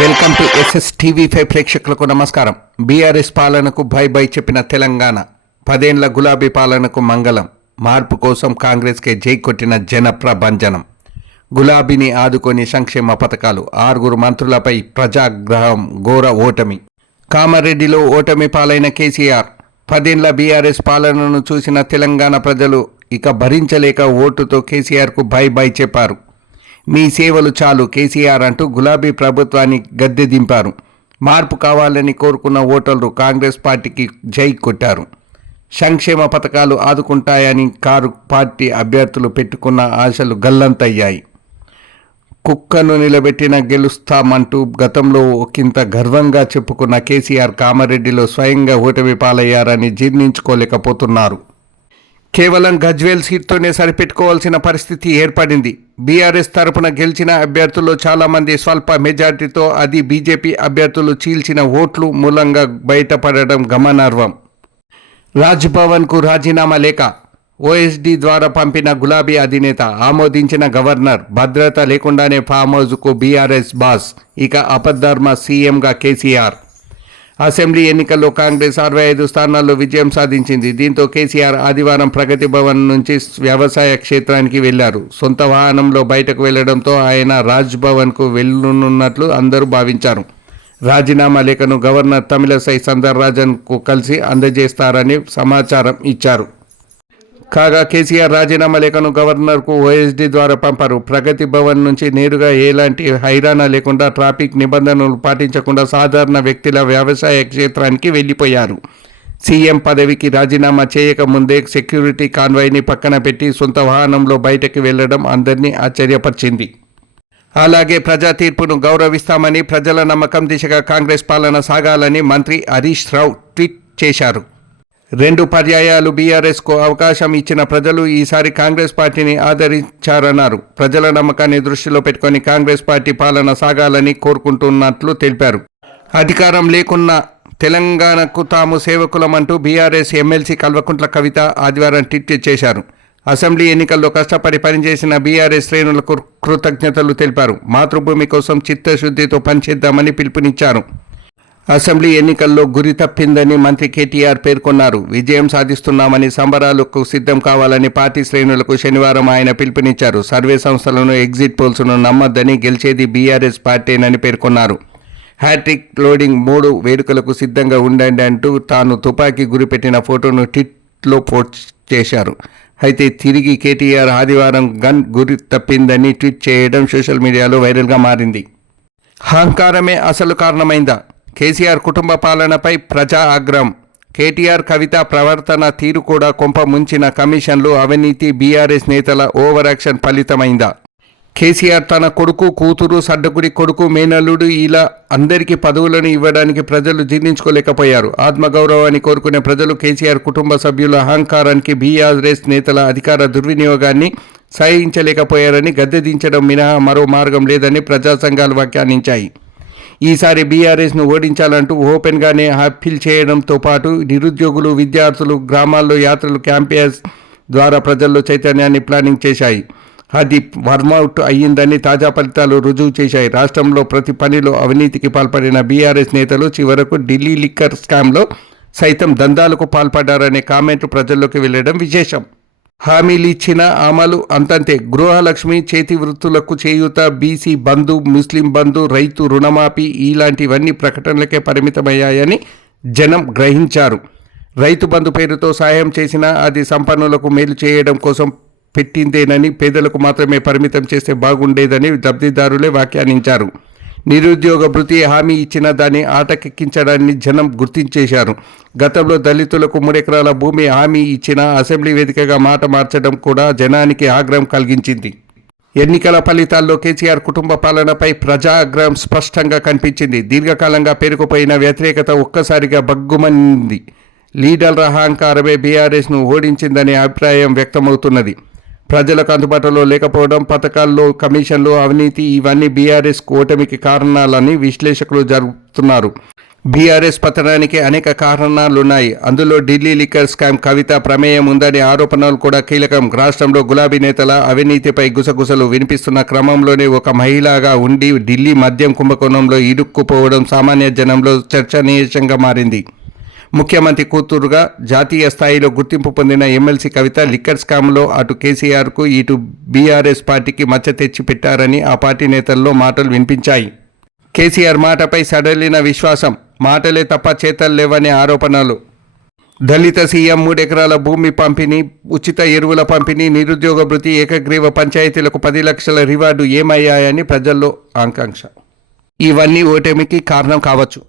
Welcome to SSTV5 ప్రేక్షకులకు నమస్కారం. BRS పాలనకు బై బై చెప్పిన తెలంగాణ, 10 ఏళ్ల గులాబీ పాలనకు మంగళం, మార్పు కోసం కాంగ్రెస్కే జై కొట్టిన జనప్రభంజనం. గులాబీని ఆదుకొని సంక్షేమ పథకాలు, 6 మంత్రులపై ప్రజాగ్రహం, ఘోర ఓటమి. కామారెడ్డిలో ఓటమి పాలైన కేసీఆర్, 10 ఏళ్ల బీఆర్ఎస్ పాలనను చూసిన తెలంగాణ ప్రజలు ఇక భరించలేక ఓటుతో కేసీఆర్కు బై బై చెప్పారు. మీ సేవలు చాలు కేసీఆర్ అంటూ గులాబీ ప్రభుత్వాన్ని గద్దె దింపారు. మార్పు కావాలని కోరుకున్న ఓటర్లు కాంగ్రెస్ పార్టీకి జై కొట్టారు. సంక్షేమ పథకాలు ఆదుకుంటాయని కారు పార్టీ అభ్యర్థులు పెట్టుకున్న ఆశలు గల్లంతయ్యాయి. కుక్కను నిలబెట్టిన గెలుస్తామంటూ గతంలో ఒకంత గర్వంగా చెప్పుకున్న కేసీఆర్ కామారెడ్డిలో స్వయంగా ఓటమి పాలయ్యారని జీర్ణించుకోలేకపోతున్నారు. కేవలం గజ్వేల్ సీట్తోనే సరిపెట్టుకోవాల్సిన పరిస్థితి ఏర్పడింది. బీఆర్ఎస్ తరపున గెలిచిన అభ్యర్థుల్లో చాలామంది స్వల్ప మెజార్టీతో, అది బీజేపీ అభ్యర్థులు చీల్చిన ఓట్లు మూలంగా బయటపడడం గమనార్హం. రాజ్భవన్కు రాజీనామా లేఖ ఓఎస్డీ ద్వారా పంపిన గులాబీ అధినేత, ఆమోదించిన గవర్నర్. భద్రత లేకుండానే ఫామ్ హౌస్కు బీఆర్ఎస్ బాస్, ఇక అపద్ధర్మ సీఎంగా కేసీఆర్. అసెంబ్లీ ఎన్నికల్లో కాంగ్రెస్ 65 స్థానాల్లో విజయం సాధించింది. దీంతో కేసీఆర్ ఆదివారం ప్రగతి భవన్ నుంచి వ్యవసాయ క్షేత్రానికి వెళ్లారు. సొంత వాహనంలో బయటకు వెళ్లడంతో ఆయన రాజ్భవన్కు వెళ్లనున్నట్లు అందరూ భావించారు. రాజీనామా లేఖను గవర్నర్ తమిళసై సౌందరరాజన్కు కలిసి అందజేస్తారని సమాచారం ఇచ్చారు. కాగా కేసీఆర్ రాజీనామా లేఖను గవర్నర్కు ఓఎస్డీ ద్వారా పంపారు. ప్రగతి భవన్ నుంచి నేరుగా ఎలాంటి హైరాణ లేకుండా, ట్రాఫిక్ నిబంధనలు పాటించకుండా సాధారణ వ్యక్తుల వ్యవసాయ క్షేత్రానికి వెళ్లిపోయారు. సీఎం పదవికి రాజీనామా చేయక ముందే సెక్యూరిటీ కాన్వాయ్ని పక్కన పెట్టి సొంత వాహనంలో బయటకు వెళ్లడం అందరినీ ఆశ్చర్యపరిచింది. అలాగే ప్రజా తీర్పును గౌరవిస్తామని, ప్రజల నమ్మకం దిశగా కాంగ్రెస్ పాలన సాగాలని మంత్రి హరీష్ రావు ట్వీట్ చేశారు. 2 పర్యాయాలు బీఆర్ఎస్కు అవకాశం ఇచ్చిన ప్రజలు ఈసారి కాంగ్రెస్ పార్టీని ఆదరించారన్నారు. ప్రజల నమ్మకాన్ని దృష్టిలో పెట్టుకొని కాంగ్రెస్ పార్టీ పాలన సాగాలని కోరుకుంటున్నట్లు తెలిపారు. అధికారం లేకున్న తెలంగాణకు తాము సేవకులమంటూ బీఆర్ఎస్ ఎమ్మెల్సీ కల్వకుంట్ల కవిత ఆదివారం ట్వీట్ చేశారు. అసెంబ్లీ ఎన్నికల్లో కష్టపడి పనిచేసిన బీఆర్ఎస్ శ్రేణులకు కృతజ్ఞతలు తెలిపారు. మాతృభూమి కోసం చిత్తశుద్ధితో పనిచేద్దామని పిలుపునిచ్చారు. అసెంబ్లీ ఎన్నికల్లో గురి తప్పిందని మంత్రి కేటీఆర్ పేర్కొన్నారు. విజయం సాధిస్తున్నామని, సంబరాలకు సిద్ధం కావాలని పార్టీ శ్రేణులకు శనివారం ఆయన పిలుపునిచ్చారు. సర్వే సంస్థలను, ఎగ్జిట్ పోల్స్ను నమ్మొద్దని, గెలిచేది బీఆర్ఎస్ పార్టీనని పేర్కొన్నారు. హ్యాట్రిక్ లోడింగ్ 3 వేడుకలకు సిద్ధంగా ఉండండి అంటూ తాను తుపాకీ గురిపెట్టిన ఫోటోను ట్వీట్లో పోస్ట్ చేశారు. అయితే తిరిగి కేటీఆర్ ఆదివారం గన్ గురి తప్పిందని ట్వీట్ చేయడం సోషల్ మీడియాలో వైరల్గా మారింది. అహంకారమే అసలు కారణమైందా? కేసీఆర్ కుటుంబ పాలనపై ప్రజా ఆగ్రహం. కేటీఆర్, కవిత ప్రవర్తన తీరు కూడా కొంప ముంచిన కమిషన్లు, అవినీతి, బీఆర్ఎస్ నేతల ఓవర్ యాక్షన్ ఫలితమైందా? కేసీఆర్ తన కొడుకు, కూతురు, సడ్డగుడి కొడుకు, మేనల్లుడు ఇలా అందరికీ పదవులను ఇవ్వడానికి ప్రజలు జీర్ణించుకోలేకపోయారు. ఆత్మగౌరవాన్ని కోరుకునే ప్రజలు కేసీఆర్ కుటుంబ సభ్యుల అహంకారానికి, బీఆర్ఎస్ నేతల అధికార దుర్వినియోగాన్ని సహించలేకపోయారని గద్దె దించడం మినహా మరో మార్గం లేదని ప్రజా సంఘాలు వ్యాఖ్యానించాయి. ఈసారి బీఆర్ఎస్ను ఓడించాలంటూ ఓపెన్గానే అప్పీల్ చేయడంతో పాటు నిరుద్యోగులు, విద్యార్థులు గ్రామాల్లో యాత్రలు, క్యాంపెయిన్స్ ద్వారా ప్రజల్లో చైతన్యాన్ని ప్లానింగ్ చేశాయి. అది వర్మౌట్ అయ్యిందని తాజా ఫలితాలు రుజువు చేశాయి. రాష్ట్రంలో ప్రతి పనిలో అవినీతికి పాల్పడిన బీఆర్ఎస్ నేతలు చివరకు ఢిల్లీ లిక్కర్ స్కామ్లో సైతం దందాలకు పాల్పడ్డారనే కామెంట్లు ప్రజల్లోకి వెళ్లడం విశేషం. హామీలు ఇచ్చిన అమలు అంతంతే. గృహలక్ష్మి, చేతి వృత్తులకు చేయూత, బీసీ బంధు, ముస్లిం బంధు, రైతు రుణమాఫీ ఇలాంటివన్నీ ప్రకటనలకే పరిమితమయ్యాయని జనం గ్రహించారు. రైతు బంధు పేరుతో సాయం చేసినా అది సంపన్నులకు మేలు చేయడం కోసం పెట్టిందేనని, పేదలకు మాత్రమే పరిమితం చేస్తే బాగుండేదని లబ్ధిదారులే వ్యాఖ్యానించారు. నిరుద్యోగ భృతి హామీ ఇచ్చిన దాన్ని ఆటకెక్కించడాన్ని జనం గుర్తించేశారు. గతంలో దళితులకు 3 ఎకరాల భూమి హామీ ఇచ్చిన అసెంబ్లీ వేదికగా మాట మార్చడం కూడా జనానికి ఆగ్రహం కలిగించింది. ఎన్నికల ఫలితాల్లో కేసీఆర్ కుటుంబ పాలనపై ప్రజా ఆగ్రహం స్పష్టంగా కనిపించింది. దీర్ఘకాలంగా పేరుకుపోయిన వ్యతిరేకత ఒక్కసారిగా బగ్గుమనింది. లీడర్ల అహంకారమే బీఆర్ఎస్ను ఓడించిందనే అభిప్రాయం వ్యక్తమవుతున్నది. ప్రజలకు అందుబాటులో లేకపోవడం, పథకాల్లో కమిషన్లు, అవినీతి ఇవన్నీ బీఆర్ఎస్ ఓటమికి కారణాలని విశ్లేషకులు జరుపుతున్నారు. బీఆర్ఎస్ పతనానికి అనేక కారణాలున్నాయి. అందులో ఢిల్లీ లిక్కర్ స్కామ్ కవిత ప్రమేయం ఉందనే ఆరోపణలు కూడా కీలకం. రాష్ట్రంలో గులాబీ నేతల అవినీతిపై గుసగుసలు వినిపిస్తున్న క్రమంలోనే ఒక మహిళగా ఉండి ఢిల్లీ మద్యం కుంభకోణంలో ఇరుక్కుపోవడం సామాన్య జనంలో చర్చనీయాంశంగా మారింది. ముఖ్యమంత్రి కూతురుగా జాతీయ స్థాయిలో గుర్తింపు పొందిన ఎమ్మెల్సీ కవిత లిక్కర్ స్కామ్లో అటు కేసీఆర్కు ఇటు బీఆర్ఎస్ పార్టీకి మచ్చ తెచ్చి పెట్టారని ఆ పార్టీ నేతల్లో మాటలు వినిపించాయి. కేసీఆర్ మాటపై సడలిన విశ్వాసం, మాటలే తప్ప చేతలు లేవనే ఆరోపణలు. దళిత సీఎం 3 ఎకరాల భూమి పంపిణీ, ఉచిత ఎరువుల పంపిణీ, నిరుద్యోగ భృతి, ఏకగ్రీవ పంచాయతీలకు 10 లక్షల రివార్డు ఏమయ్యాయని ప్రజల్లో ఆకాంక్ష. ఇవన్నీ ఓటమికి కారణం కావచ్చు.